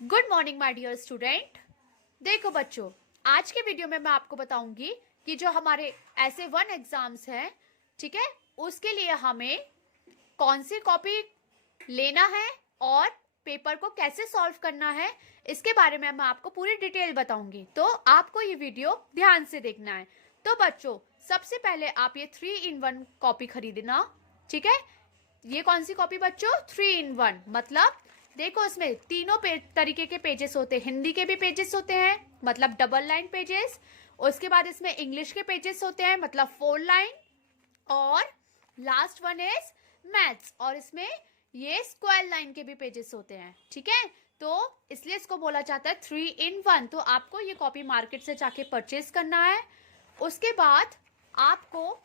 Good morning my dear student. देखो बच्चों, आज के वीडियो में मैं आपको बताऊंगी कि जो हमारे ऐसे 1 एग्जाम्स हैं, ठीक है, उसके लिए हमें कौन सी कॉपी लेना है और पेपर को कैसे सॉल्व करना है, इसके बारे में मैं आपको पूरी डिटेल बताऊंगी। तो आपको ये वीडियो ध्यान से देखना है। तो बच्चों, सबसे पहले आप ये 3-in-1 कॉपी खरीदना। ठीक है, ये कौन सी कॉपी बच्चों? 3-in-1 मतलब देखो, इसमें तीनों तरीके के पेजेस होते हैं। हिंदी के भी पेजेस होते हैं, मतलब डबल लाइन पेजेस। उसके बाद इसमें इंग्लिश के पेजेस होते हैं, मतलब 4 लाइन। और लास्ट वन इज मैथ्स, और इसमें ये स्क्वायर लाइन के भी पेजेस होते हैं। ठीक है, तो इसलिए इसको बोला जाता है 3-in-1। तो आपको ये कॉपी मार्केट से जाके परचेज करना है। उसके बाद आपको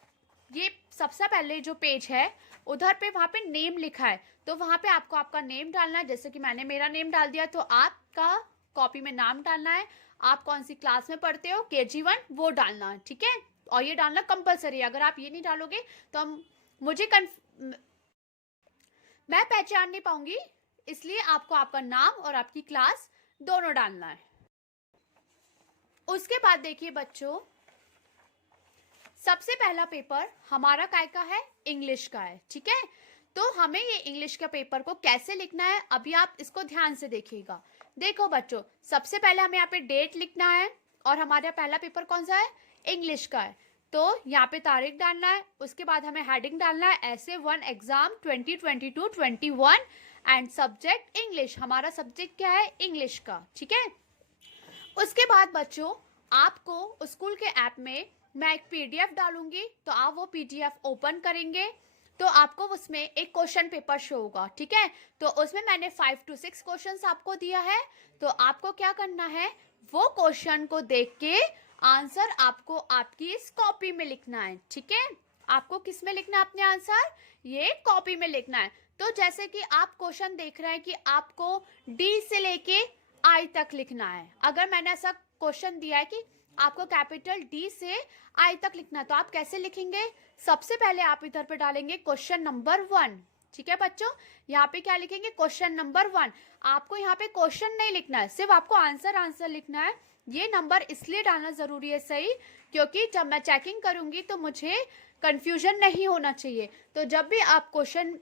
ये सबसे पहले जो पेज है, उधर पे वहां पे नेम लिखा है, तो वहां पे आपको आपका नेम डालना है। जैसे कि मैंने मेरा नेम डाल दिया, तो आपका कॉपी में नाम डालना है। आप कौन सी क्लास में पढ़ते हो, KG1, वो डालना है। ठीक है, और ये डालना कंपलसरी है। अगर आप ये नहीं डालोगे तो मैं पहचान नहीं पाऊंगी, इसलिए आपको आपका नाम और आपकी क्लास दोनों डालना है। उसके बाद देखिए बच्चों, सबसे पहला पेपर हमारा काय का है? इंग्लिश का है। ठीक है, तो हमें ये इंग्लिश का पेपर को कैसे लिखना है, अभी आप इसको ध्यान से देखिएगा। देखो बच्चों, सबसे पहले हमें यहाँ पे डेट लिखना है, और हमारा पहला पेपर कौन सा है? इंग्लिश का है। तो यहाँ पे तारीख डालना है। उसके बाद हमें हेडिंग डालना है, ऐसे 1 एग्जाम 2022-21 एंड सब्जेक्ट इंग्लिश। हमारा सब्जेक्ट क्या है? इंग्लिश का। ठीक है, उसके बाद बच्चों, आपको स्कूल के ऐप में मैं एक PDF डालूंगी, तो आप वो PDF ओपन करेंगे तो आपको उसमें एक क्वेश्चन पेपर शो होगा। ठीक है, तो उसमें मैंने 5 to 6 क्वेश्चंस आपको दिया है। तो आपको क्या करना है, वो क्वेश्चन को देख के आंसर आपको आपकी इस कॉपी में लिखना है। ठीक है, आपको किस में लिखना है अपने आंसर? ये कॉपी में लिखना है। तो जैसे कि आप क्वेश्चन देख रहे हैं कि आपको D से लेके I तक लिखना है। अगर मैंने ऐसा क्वेश्चन दिया है कि आपको कैपिटल D से I तक लिखना है, तो आप कैसे लिखेंगे? सबसे पहले आप इधर पे डालेंगे क्वेश्चन नंबर 1। ठीक है बच्चों, यहाँ पे क्या लिखेंगे? Question number 1। आपको यहाँ पे क्वेश्चन नहीं लिखना है, सिर्फ आपको आंसर लिखना है। ये नंबर इसलिए डालना जरूरी है सही, क्योंकि जब मैं चेकिंग करूंगी तो मुझे कंफ्यूजन नहीं होना चाहिए। तो जब भी आप क्वेश्चन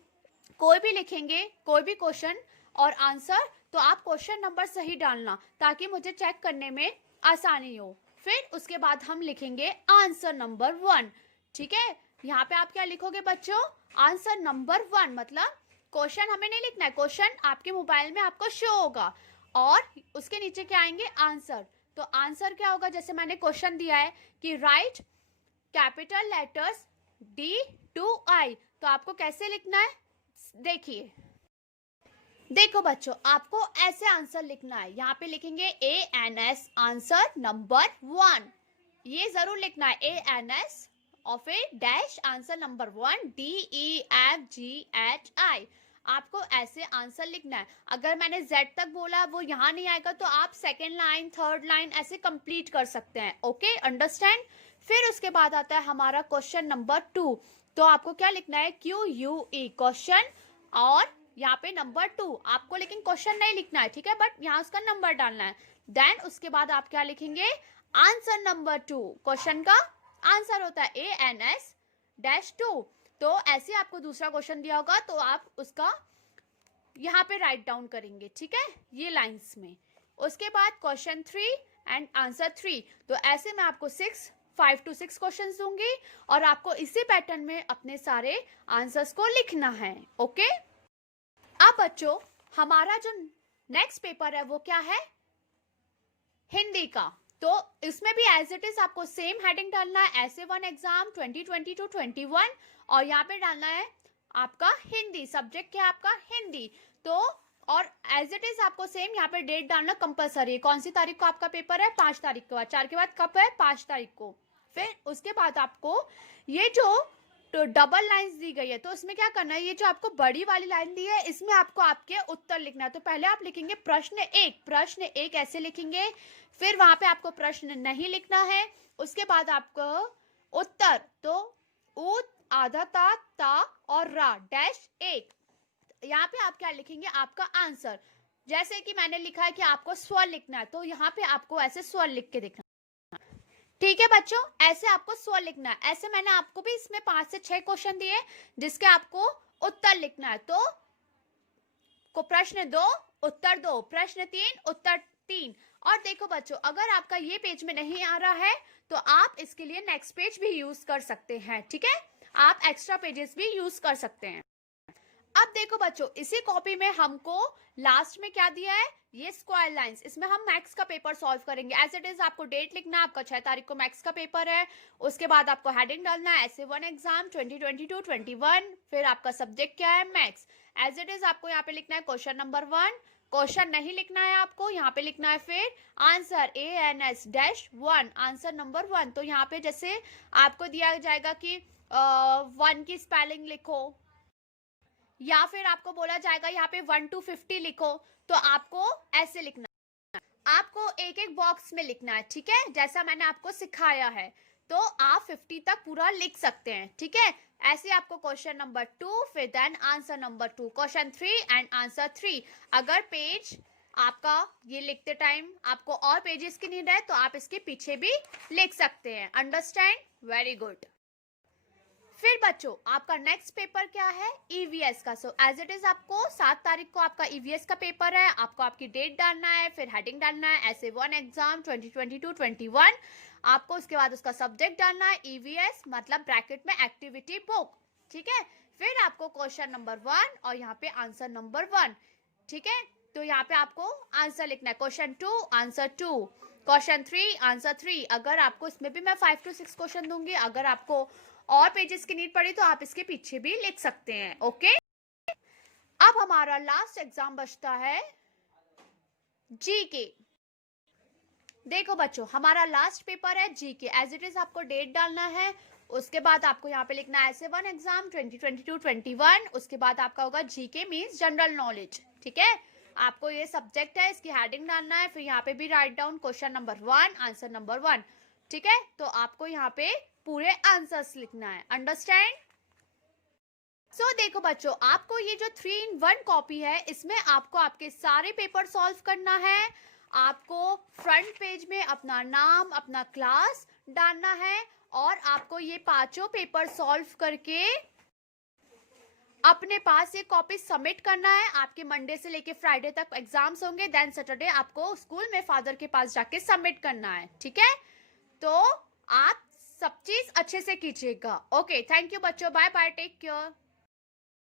कोई भी लिखेंगे, कोई भी क्वेश्चन और आंसर, तो आप क्वेश्चन नंबर सही डालना, ताकि मुझे चेक करने में आसानी हो। फिर उसके बाद हम लिखेंगे आंसर नंबर 1। ठीक है, यहाँ पे आप क्या लिखोगे बच्चों? आंसर नंबर 1, मतलब क्वेश्चन हमें नहीं लिखना है, क्वेश्चन आपके मोबाइल में आपको शो होगा, और उसके नीचे क्या आएंगे? आंसर। तो आंसर क्या होगा? जैसे मैंने क्वेश्चन दिया है कि right capital letters D to I, तो आपको कैसे लिखना है? देखिए, देखो बच्चों, आपको ऐसे आंसर लिखना है। यहाँ पे लिखेंगे ANS आंसर नंबर 1, ये जरूर लिखना है। ANS और फिर डैश आंसर नंबर 1 DEFGHI। आपको ऐसे आंसर लिखना है। अगर मैंने Z तक बोला, वो यहाँ नहीं आएगा, तो आप सेकेंड लाइन, थर्ड लाइन ऐसे कंप्लीट कर सकते हैं। Okay, understand? फिर उसके बाद आता है हमारा क्वेश्चन नंबर 2। तो आपको क्या लिखना है? QUE क्वेश्चन, और यहाँ पे नंबर 2 आपको, लेकिन क्वेश्चन नहीं लिखना है। ठीक है, बट यहाँ उसका नंबर डालना है। देन उसके बाद आप क्या लिखेंगे? आंसर नंबर 2, क्वेश्चन का आंसर होता है ANS-2। तो ऐसे आपको दूसरा क्वेश्चन दिया होगा, तो आप उसका यहाँ पे राइट डाउन करेंगे। ठीक है, ये लाइंस में। उसके बाद क्वेश्चन 3 एंड आंसर 3। तो ऐसे मैं आपको 5 to 6 क्वेश्चन दूंगी, और आपको इसी पैटर्न में अपने सारे आंसर्स को लिखना है। ओके, अब बच्चों, हमारा जो नेक्स्ट पेपर है वो क्या है? हिंदी का। तो इसमें भी एज इट इज आपको सेम हेडिंग डालना है, ऐसे 1 एग्जाम 2022-21, और यहाँ पे डालना है आपका हिंदी। सब्जेक्ट क्या है आपका? हिंदी। तो और एज इट इज आपको सेम यहाँ पे डेट डालना कंपलसरी है। कौन सी तारीख को आपका पेपर है? 5 तारीख के बाद। 4 के बाद कब है? 5 तारीख को। फिर उसके बाद आपको ये जो तो डबल लाइंस दी गई है, तो इसमें क्या करना है? ये जो आपको बड़ी वाली लाइन दी है, इसमें आपको आपके उत्तर लिखना है। तो पहले आप लिखेंगे प्रश्न 1। प्रश्न 1 ऐसे लिखेंगे, फिर वहां पे आपको प्रश्न नहीं लिखना है। उसके बाद आपको उत्तर, तो उ आधा ता और रा डैश 1। यहाँ पे आप क्या लिखेंगे? आपका आंसर। जैसे कि मैंने लिखा है कि आपको स्वर लिखना है, तो यहाँ पे आपको ऐसे स्वर लिख के देखना। ठीक है बच्चों, ऐसे आपको स्वर लिखना है। ऐसे मैंने आपको भी इसमें 5 से 6 क्वेश्चन दिए जिसके आपको उत्तर लिखना है। तो को प्रश्न 2 उत्तर 2, प्रश्न 3 उत्तर 3। और देखो बच्चों, अगर आपका ये पेज में नहीं आ रहा है तो आप इसके लिए नेक्स्ट पेज भी यूज कर सकते हैं। ठीक है, आप एक्स्ट्रा पेजेस भी यूज कर सकते हैं। अब देखो बच्चों, इसी कॉपी में हमको लास्ट में क्या दिया है, ये स्क्वायर लाइंस। इसमें हम मैथ्स का पेपर सॉल्व करेंगे। एज इट इज आपको डेट लिखना है, आपका 6 तारीख को मैथ्स का पेपर है। उसके बाद आपको हेडिंग डालना है ऐसे 1 एग्जाम 2022-21। फिर आपका सब्जेक्ट क्या है, मैथ्स। एज इट इज आपको यहाँ पे लिखना है क्वेश्चन नंबर 1। क्वेश्चन नहीं लिखना है आपको, यहाँ पे लिखना है फिर आंसर ANS-1, आंसर नंबर 1। तो यहाँ पे जैसे आपको दिया जाएगा कि 1 की स्पेलिंग लिखो, या फिर आपको बोला जाएगा यहाँ पे 1 to 50 लिखो, तो आपको ऐसे लिखना है। आपको एक एक बॉक्स में लिखना है, ठीक है, जैसा मैंने आपको सिखाया है। तो आप 50 तक पूरा लिख सकते हैं। ठीक है, ऐसे आपको क्वेश्चन नंबर 2, फिर then answer number 2, question 3 and answer 3। अगर पेज आपका ये लिखते टाइम आपको और पेजेस की नीड है तो आप इसके पीछे भी लिख सकते हैं। अंडरस्टैंड? Very good. फिर बच्चों, आपका नेक्स्ट पेपर क्या है, ईवीएस का। सो एज इट इज आपको 7 तारीख को आपका ईवीएस का पेपर है। आपको आपकी डेट डालना है, फिर हेडिंग डालना है ऐसे 1 एग्जाम 2022-21। आपको उसके बाद उसका सब्जेक्ट डालना है ईवीएस, मतलब ब्रैकेट में एक्टिविटी बुक। ठीक है, फिर आपको क्वेश्चन नंबर 1 और यहाँ पे आंसर नंबर 1। ठीक है, तो यहाँ पे आपको आंसर लिखना है क्वेश्चन 2 आंसर 2, क्वेश्चन 3 आंसर 3। अगर आपको इसमें भी मैं 5 to 6 क्वेश्चन दूंगी, अगर आपको और पेजेस की नीड पड़ी तो आप इसके पीछे भी लिख सकते हैं। ओके, अब हमारा लास्ट एग्जाम बचता है जीके। देखो बच्चों, हमारा लास्ट पेपर है जीके। एज इट इज आपको डेट डालना है, उसके बाद आपको यहाँ पे लिखना है ऐसे 1 एग्जाम 2022-21। उसके बाद आपका होगा जीके मींस जनरल नॉलेज। ठीक है, आपको ये सब्जेक्ट है, इसकी हेडिंग डालना है, फिर यहाँ पे भी write down question number 1 answer number 1। ठीक है, तो आपको यहाँ पे पूरे आंसर्स लिखना है। अंडरस्टैंड? सो देखो बच्चों, आपको ये जो 3 in 1 कॉपी है, इसमें आपको आपके सारे पेपर सॉल्व करना है। आपको फ्रंट पेज में अपना नाम, अपना क्लास डालना है, और आपको ये 5 पेपर सॉल्व करके अपने पास ये कॉपी सबमिट करना है। आपके मंडे से लेके फ्राइडे तक एग्जाम्स होंगे, देन सैटरडे आपको स्कूल में फादर के पास जाके सबमिट करना है। ठीक है, तो आप सब चीज अच्छे से कीजिएगा। ओके, थैंक यू बच्चों, बाय बाय, टेक केयर।